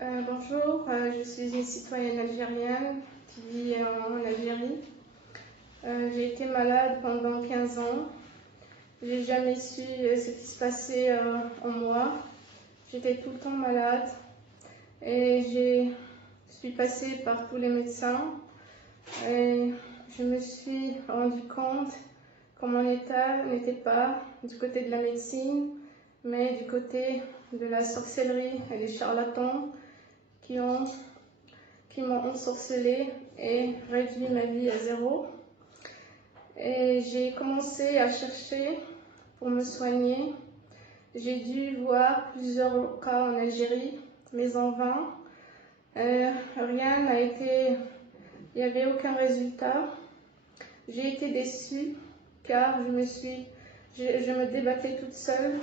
Bonjour, je suis une citoyenne algérienne qui vit en Algérie. J'ai été malade pendant 15 ans. J'ai jamais su ce qui se passait en moi. J'étais tout le temps malade et je suis passée par tous les médecins et je me suis rendu compte que mon état n'était pas du côté de la médecine, mais du côté de la sorcellerie et des charlatans qui m'ont ensorcelée et réduit ma vie à zéro. Et j'ai commencé à chercher pour me soigner. J'ai dû voir plusieurs cas en Algérie, mais en vain. Rien n'a été, il n'y avait aucun résultat. J'ai été déçue car je me débattais toute seule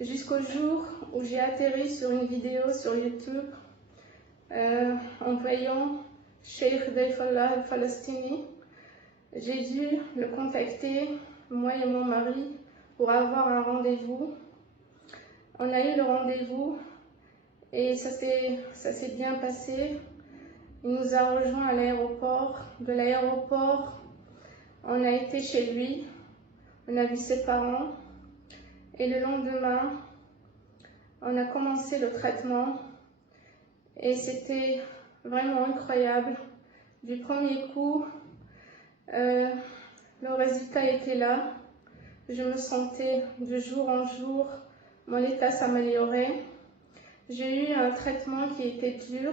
jusqu'au jour où j'ai atterri sur une vidéo sur YouTube en voyant Cheikh Daifellah al-Falastini. J'ai dû le contacter, moi et mon mari, pour avoir un rendez-vous. On a eu le rendez-vous et ça s'est bien passé. Il nous a rejoints à l'aéroport. De l'aéroport, on a été chez lui, on a vu ses parents et le lendemain, on a commencé le traitement et c'était vraiment incroyable. Du premier coup, le résultat était là. Je me sentais de jour en jour, mon état s'améliorait. J'ai eu un traitement qui était dur,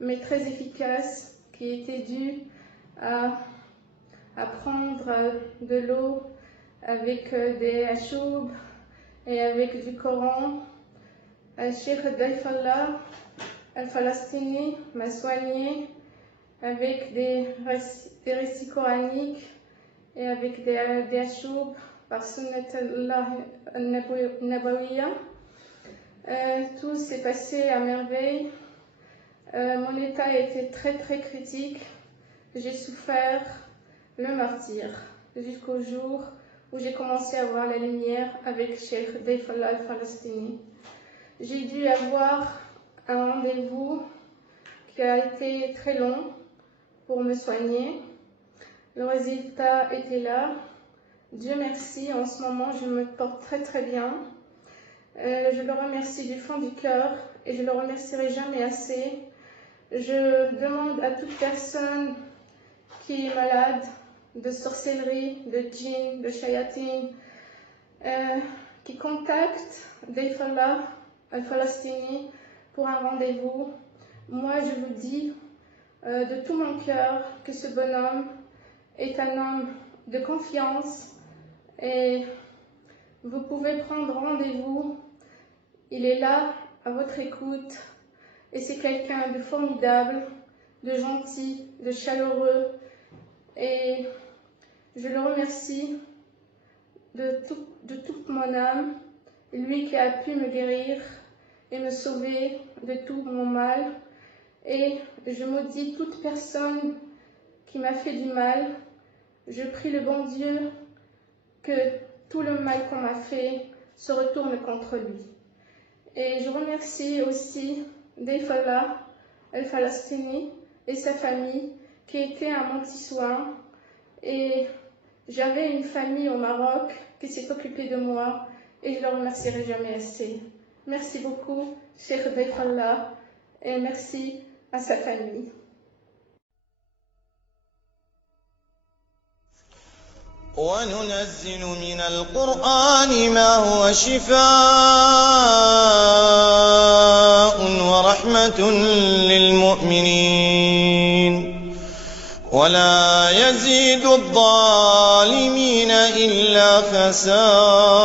mais très efficace, qui était dû à prendre de l'eau avec des hachoub et avec du Coran. Cheikh Daifellah al-Falastini m'a soigné avec des récits coraniques et avec des hachoub par Sunnat al-Nabawiyya. Tout s'est passé à merveille. Mon état était très critique. J'ai souffert le martyre jusqu'au jour où j'ai commencé à voir la lumière avec Cheikh Daifellah al-Falastini. J'ai dû avoir un rendez-vous qui a été très long pour me soigner. Le résultat était là. Dieu merci, en ce moment je me porte très bien. Je le remercie du fond du cœur et je le remercierai jamais assez. Je demande à toute personne qui est malade de sorcellerie, de djinn, de shayatin, qui contacte Daifellah al-Falastini pour un rendez-vous. Moi je vous dis de tout mon cœur que ce bonhomme est un homme de confiance et vous pouvez prendre rendez-vous. Il est là à votre écoute et c'est quelqu'un de formidable, de gentil, de chaleureux et je le remercie de toute mon âme, lui qui a pu me guérir et me sauver de tout mon mal. Et je maudis toute personne qui m'a fait du mal. Je prie le bon Dieu que tout le mal qu'on m'a fait se retourne contre lui. Et je remercie aussi Daifellah al-Falastini et sa famille qui était à mon petit soin. Et j'avais une famille au Maroc qui s'est occupée de moi et je ne le remercierai jamais assez. Merci beaucoup, Cheikh Daifellah, et merci à sa famille. وننزل من القرآن ما هو شفاء ورحمة للمؤمنين ولا يزيد الظالمين إلا خسارا.